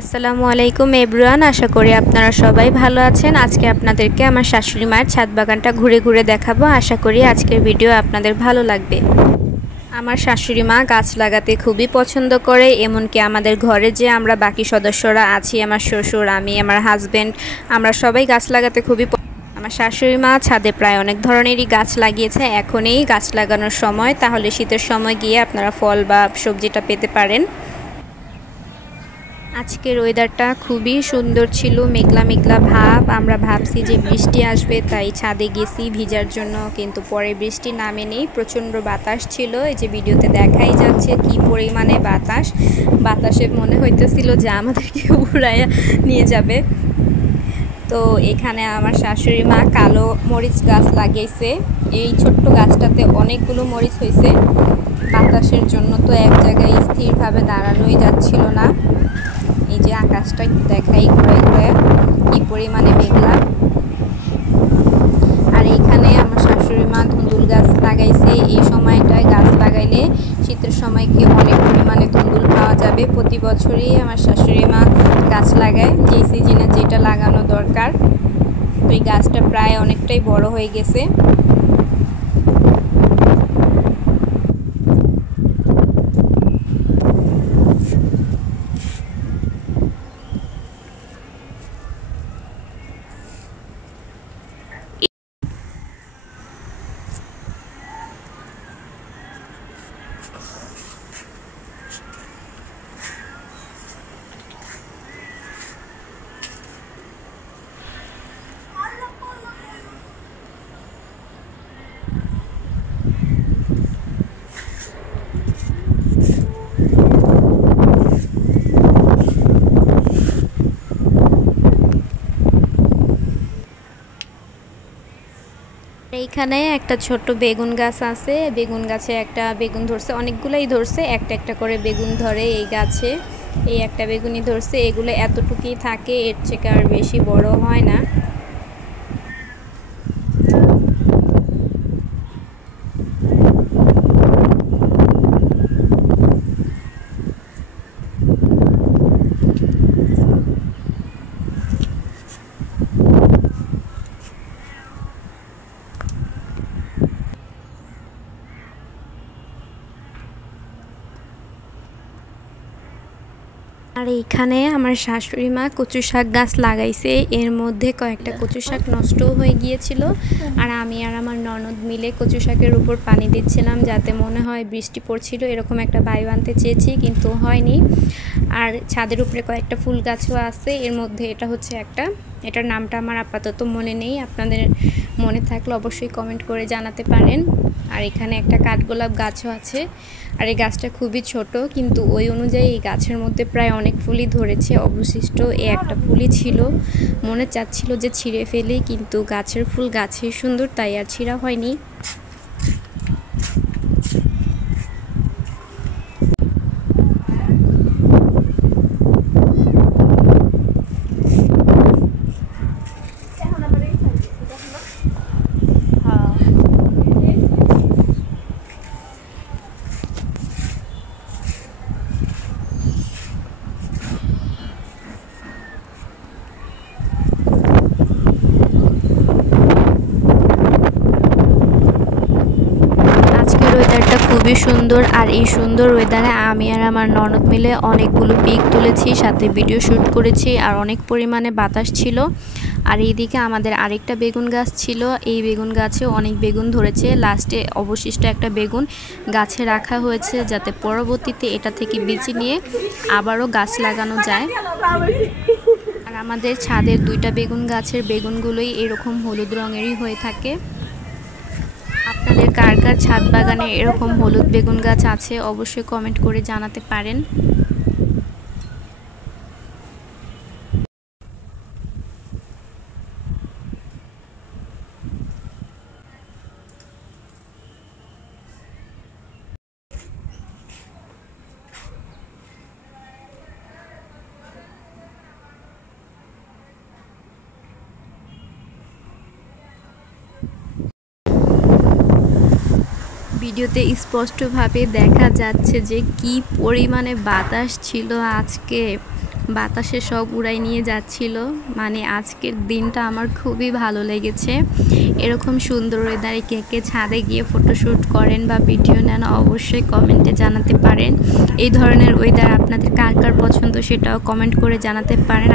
আসসালামু আলাইকুম এভরিওয়ান, আশা করি আপনারা সবাই ভালো আছেন। আজকে আপনাদেরকে আমার শাশুড়ি মায়ের ছাদ বাগানটা ঘুরে ঘুরে দেখাবো। আশা করি আজকের ভিডিও আপনাদের ভালো লাগবে। আমার শাশুড়ি মা গাছ লাগাতে খুবই পছন্দ করে, এমনকি আমাদের ঘরে যে আমরা বাকি সদস্যরা আছি, আমার শ্বশুর, আমি, আমার হাজব্যান্ড, আমরা সবাই গাছ লাগাতে খুবই আমার শাশুড়ি মা ছাদে প্রায় অনেক ধরনেরই গাছ লাগিয়েছে। এখনই গাছ লাগানোর সময়, তাহলে শীতের সময় গিয়ে আপনারা ফল বা সবজিটা পেতে পারেন। আজকের ওয়েদারটা খুবই সুন্দর ছিল, মেঘলা মেঘলা ভাব। আমরা ভাবছি যে বৃষ্টি আসবে, তাই ছাদে গেছি ভিজার জন্য, কিন্তু পরে বৃষ্টি নামেনি। প্রচণ্ড বাতাস ছিল, এই যে ভিডিওতে দেখাই যাচ্ছে কি পরিমাণে বাতাস। বাতাসে মনে হইতেছিল যে আমাদেরকে উড়াইয়া নিয়ে যাবে। তো এখানে আমার শাশুড়ি মা কালো মরিচ গাছ লাগিয়েছে। এই ছোট্ট গাছটাতে অনেকগুলো মরিচ হয়েছে। বাতাসের জন্য তো এক জায়গায় স্থিরভাবে দাঁড়ানোই যাচ্ছিল না। এই যে আকাশটা একটু দেখাই ঘুরে ঘুরে কি পরিমাণে মেঘলা। আর এইখানে আমার শাশুড়ি মা ধুন্দুল গাছ লাগাইছে। এই সময়টায় গাছ লাগাইলে শীতের সময় কি অনেক পরিমাণে ধুন্দুল পাওয়া যাবে। প্রতি বছরই আমার শাশুড়ি মা গাছ লাগায়, যে সিজনে যেটা লাগানো দরকার। তো এই গাছটা প্রায় অনেকটাই বড় হয়ে গেছে। এইখানে একটা ছোট্ট বেগুন গাছ আছে। বেগুন গাছে একটা বেগুন ধরছে, অনেকগুলাই ধরছে, একটা একটা করে বেগুন ধরে এই গাছে। এই একটা বেগুনই ধরছে। এগুলো এতটুকুই থাকে, এর থেকে আর বেশি বড় হয় না। আর এইখানে আমার শাশুড়ি মা কচু শাক গাছ লাগাইছে। এর মধ্যে কয়েকটা কচু শাক নষ্টও হয়ে গিয়েছিল। আর আমি আর আমার ননদ মিলে কচু শাকের উপর পানি দিচ্ছিলাম, যাতে মনে হয় বৃষ্টি পড়ছিল, এরকম একটা ভাইব আনতে চেয়েছি, কিন্তু হয়নি। আর ছাদের উপরে কয়েকটা ফুল গাছও আছে। এর মধ্যে এটা হচ্ছে একটা, এটার নামটা আমার আপাতত মনে নেই। আপনাদের মনে থাকলে অবশ্যই কমেন্ট করে জানাতে পারেন। আর এখানে একটা কাঠগোলাপ গাছও আছে। আর এই গাছটা খুবই ছোট, কিন্তু ওই অনুযায়ী এই গাছের মধ্যে প্রায় অনেক ফুলই ধরেছে। অবশিষ্ট এই একটা ফুলই ছিল, মনে চাচ্ছিল যে ছিঁড়ে ফেলি, কিন্তু গাছের ফুল গাছেই সুন্দর, তাই আর ছিঁড়া হয়নি। ওয়েদারটা খুবই সুন্দর। আর এই সুন্দর ওয়েদারে আমি আর আমার ননদ মিলে অনেকগুলো পিক তুলেছি, সাথে ভিডিও শ্যুট করেছি। আর অনেক পরিমাণে বাতাস ছিল। আর এইদিকে আমাদের আরেকটা বেগুন গাছ ছিল, এই বেগুন গাছে অনেক বেগুন ধরেছে। লাস্টে অবশিষ্ট একটা বেগুন গাছে রাখা হয়েছে, যাতে পরবর্তীতে এটা থেকে বিচি নিয়ে আবারও গাছ লাগানো যায়। আর আমাদের ছাদের দুইটা বেগুন গাছের বেগুনগুলোই এরকম হলুদ রঙেরই হয়ে থাকে। আপনাদের কার কার ছাদ বাগানে এরকম হলুদ বেগুন গাছ আছে অবশ্যই কমেন্ট করে জানাতে পারেন। ভিডিওতে স্পষ্টভাবে দেখা যাচ্ছে যে কি পরিমাণে বাতাস ছিল আজকে। বাতাসে সব উড়াই নিয়ে যাচ্ছিল। মানে আজকের দিনটা আমার খুবই ভালো লেগেছে। এরকম সুন্দর ওয়েদারে কে কে ছাদে গিয়ে ফটোশ্যুট করেন বা ভিডিও নেন অবশ্যই কমেন্টে জানাতে পারেন। এই ধরনের ওয়েদার আপনাদের কার কার পছন্দ সেটাও কমেন্ট করে জানাতে পারেন।